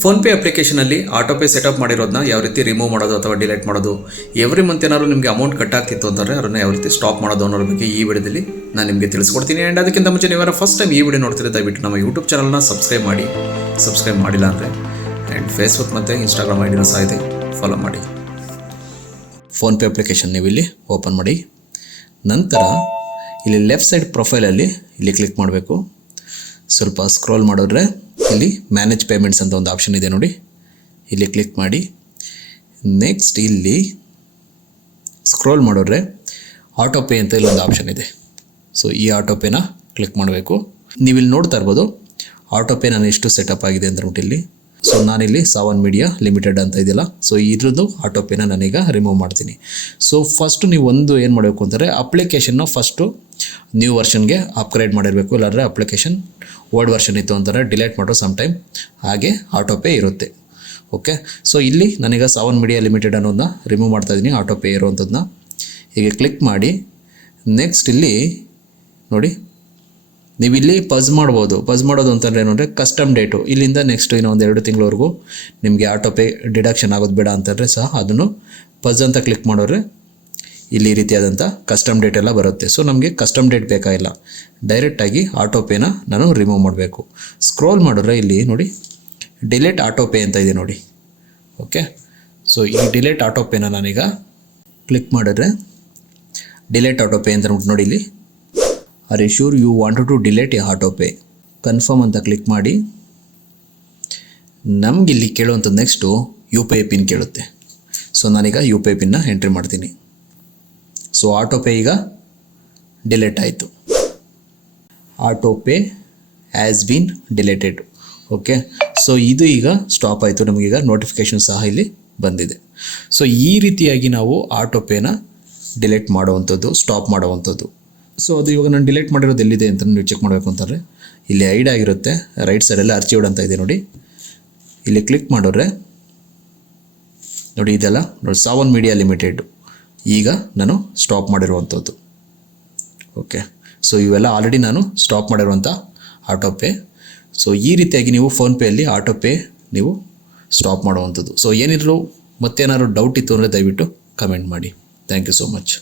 PhonePe ಅಪ್ಲಿಕೇಶನಲ್ಲಿ autopay setup ಮಾಡಿರೋದನ್ನ ಯಾವ ರೀತಿ ರಿಮೂವ್ ಮಾಡೋದು ಅಥವಾ ಡಿಲೀಟ್ ಮಾಡೋದು, ಎವ್ರಿ ಮಂತ್ ಏನಾದ್ರು ನಿಮಗೆ ಅಮೌಂಟ್ ಕಟ್ ಆಗ್ತಿತ್ತು ಅಂತಂದರೆ ಅದನ್ನು ಯಾವ ರೀತಿ ಸ್ಟಾಪ್ ಮಾಡೋದು ಅನ್ನೋದ್ರ ಬಗ್ಗೆ ಈ ವಿಡಿಯೋದಲ್ಲಿ ನಾನು ನಿಮಗೆ ತಿಳಿಸ್ಕೊಡ್ತೀನಿ. ಆ್ಯಂಡ್ ಅದಕ್ಕಿಂತ ಮುಂಚೆ ನೀವಾರ ಫಸ್ಟ್ ಟೈಮ್ ಈ ವಿಡಿಯೋ ನೋಡ್ತಿದ್ರೆ ದಯವಿಟ್ಟು ನಮ್ಮ ಯೂಟ್ಯೂಬ್ ಚಾನಲ್ನ ಸಬ್ಸ್ಕ್ರೈಬ್ ಮಾಡಿಲ್ಲ ಅಂದರೆ, ಆ್ಯಂಡ್ ಫೇಸ್ಬುಕ್ ಮತ್ತು ಇನ್ಸ್ಟಾಗ್ರಾಮ್ ಐಡಿನ ಸಹ ಇದೆ, ಫಾಲೋ ಮಾಡಿ. ಫೋನ್ಪೇ ಅಪ್ಲಿಕೇಶನ್ ನೀವು ಇಲ್ಲಿ ಓಪನ್ ಮಾಡಿ. ನಂತರ ಇಲ್ಲಿ ಲೆಫ್ಟ್ ಸೈಡ್ ಪ್ರೊಫೈಲಲ್ಲಿ ಇಲ್ಲಿ ಕ್ಲಿಕ್ ಮಾಡಬೇಕು. ಸ್ವಲ್ಪ ಸ್ಕ್ರೋಲ್ ಮಾಡಿದ್ರೆ ಇಲ್ಲಿ ಮ್ಯಾನೇಜ್ ಪೇಮೆಂಟ್ಸ್ ಅಂತ ಒಂದು ಆಪ್ಷನ್ ಇದೆ ನೋಡಿ, ಇಲ್ಲಿ ಕ್ಲಿಕ್ ಮಾಡಿ. ನೆಕ್ಸ್ಟ್ ಇಲ್ಲಿ ಸ್ಕ್ರೋಲ್ ಮಾಡಿದ್ರೆ ಆಟೋಪೇ ಅಂತ ಇಲ್ಲೊಂದು ಆಪ್ಷನ್ ಇದೆ. ಸೊ ಈ ಆಟೋಪೇನ ಕ್ಲಿಕ್ ಮಾಡಬೇಕು. ನೀವು ಇಲ್ಲಿ ನೋಡ್ತಾ ಇರ್ಬೋದು ಆಟೋಪೇ ನಾನು ಎಷ್ಟು ಸೆಟಪ್ ಆಗಿದೆ ಅಂತ ಅಂದ್ಬಿಟ್ಟು ಇಲ್ಲಿ. ಸೊ ನಾನಿಲ್ಲಿ ಸಾವನ್ ಮೀಡಿಯಾ ಲಿಮಿಟೆಡ್ ಅಂತ ಇದೆಯಲ್ಲ, ಸೊ ಇದ್ರದ್ದು ಆಟೋಪೇನ ನಾನೀಗ ರಿಮೂವ್ ಮಾಡ್ತೀನಿ. ಸೊ ಫಸ್ಟು ನೀವು ಒಂದು ಏನು ಮಾಡಬೇಕು ಅಂತಂದರೆ ಅಪ್ಲಿಕೇಶನ್ನ ಫಸ್ಟು ನ್ಯೂ ವರ್ಷನ್ಗೆ ಅಪ್ಗ್ರೇಡ್ ಮಾಡಿರಬೇಕು. ಇಲ್ಲಾಂದರೆ ಅಪ್ಲಿಕೇಶನ್ ಓಲ್ಡ್ ವರ್ಷನ್ ಇತ್ತು ಅಂತಾರೆ ಡಿಲೀಟ್ ಮಾಡೋ ಸಮ್ ಟೈಮ್ ಹಾಗೆ ಆಟೋಪೇ ಇರುತ್ತೆ. ಓಕೆ, ಸೊ ಇಲ್ಲಿ ನಾನೀಗ ಸಾವನ್ ಮೀಡಿಯಾ ಲಿಮಿಟೆಡ್ ಅನ್ನೋದನ್ನ ರಿಮೂವ್ ಮಾಡ್ತಾಯಿದ್ದೀನಿ, ಆಟೋಪೇ ಇರೋವಂಥದ್ದನ್ನ. ಹೀಗೆ ಕ್ಲಿಕ್ ಮಾಡಿ ನೆಕ್ಸ್ಟ್ ಇಲ್ಲಿ ನೋಡಿ, ನೀವು ಇಲ್ಲಿ ಪಜ್ ಮಾಡೋದು ಅಂತಂದರೆ ಏನಂದರೆ ಕಸ್ಟಮ್ ಡೇಟು ಇಲ್ಲಿಂದ ನೆಕ್ಸ್ಟ್ ಇನ್ನೊಂದು 2 ತಿಂಗಳವರೆಗೂ ನಿಮಗೆ ಆಟೋಪೇ ಡಿಡಕ್ಷನ್ ಆಗೋದು ಬೇಡ ಅಂತಂದರೆ ಸಹ ಅದನ್ನು ಪಜ್ ಅಂತ ಕ್ಲಿಕ್ ಮಾಡಿದ್ರೆ ಇಲ್ಲಿ ಈ ರೀತಿಯಾದಂಥ ಕಸ್ಟಮ್ ಡೇಟ್ ಎಲ್ಲ ಬರುತ್ತೆ. ಸೊ ನಮಗೆ ಕಸ್ಟಮ್ ಡೇಟ್ ಬೇಕಾಗಿಲ್ಲ, ಡೈರೆಕ್ಟಾಗಿ ಆಟೋಪೇನ ನಾನು ರಿಮೂವ್ ಮಾಡಬೇಕು. ಸ್ಕ್ರೋಲ್ ಮಾಡಿದ್ರೆ ಇಲ್ಲಿ ನೋಡಿ ಡಿಲೀಟ್ ಆಟೋಪೇ ಅಂತ ಇದೆ ನೋಡಿ. ಓಕೆ, ಸೊ ಈ ಡಿಲೀಟ್ ಆಟೋಪೇನ ನಾನೀಗ ಕ್ಲಿಕ್ ಮಾಡಿದ್ರೆ ಡಿಲೀಟ್ ಆಟೋಪೇ ಅಂತ ನೋಡಿ, ಇಲ್ಲಿ are you sure you wanted to delete a autopay, confirm ಅಂತ ಕ್ಲಿಕ್ ಮಾಡಿ. ನಮಗಿಲ್ಲಿ ಕೇಳುವಂಥದ್ದು next U P I pin ಕೇಳುತ್ತೆ. ಸೊ ನಾನೀಗ ಯು ಪಿ ಐ ಪಿನ್ನ ಎಂಟ್ರಿ ಮಾಡ್ತೀನಿ. ಸೊ ಆಟೋಪೇ ಈಗ ಡಿಲೀಟ್ ಆಯಿತು, autopay has been deleted. Okay, so ಇದು ಈಗ ಸ್ಟಾಪ್ ಆಯಿತು, ನಮಗೀಗ ನೋಟಿಫಿಕೇಷನ್ ಸಹ ಇಲ್ಲಿ ಬಂದಿದೆ. ಸೊ ಈ ರೀತಿಯಾಗಿ ನಾವು ಆಟೋಪೇನ ಡಿಲೀಟ್ ಮಾಡುವಂಥದ್ದು, ಸ್ಟಾಪ್ ಮಾಡುವಂಥದ್ದು. ಸೊ ಅದು ಇವಾಗ ನಾನು ಡಿಲೀಟ್ ಮಾಡಿರೋದು ಎಲ್ಲಿದೆ ಅಂತ ನೀವು ಚೆಕ್ ಮಾಡಬೇಕು ಅಂತಂದರೆ ಇಲ್ಲಿ ಐಡ್ ಆಗಿರುತ್ತೆ, ರೈಟ್ ಸೈಡಲ್ಲಿ ಅರ್ಚಿವ್ಡ್ ಅಂತ ಇದೆ ನೋಡಿ, ಇಲ್ಲಿ ಕ್ಲಿಕ್ ಮಾಡಿದ್ರೆ ನೋಡಿ ಇದೆಲ್ಲ ನೋಡಿ ಸಾವನ್ ಮೀಡಿಯಾ ಲಿಮಿಟೆಡ್ ಈಗ ನಾನು ಸ್ಟಾಪ್ ಮಾಡಿರುವಂಥದ್ದು. ಓಕೆ, ಸೊ ಇವೆಲ್ಲ ಆಲ್ರೆಡಿ ನಾನು ಸ್ಟಾಪ್ ಮಾಡಿರುವಂಥ ಆಟೋಪೇ. ಸೊ ಈ ರೀತಿಯಾಗಿ ನೀವು ಫೋನ್ಪೇಯಲ್ಲಿ ಆಟೋಪೇ ನೀವು ಸ್ಟಾಪ್ ಮಾಡುವಂಥದ್ದು. ಸೊ ಏನಿದ್ರು ಮತ್ತೇನಾದ್ರು ಡೌಟ್ ಇತ್ತು ಅಂದರೆ ದಯವಿಟ್ಟು ಕಮೆಂಟ್ ಮಾಡಿ. Thank you so much.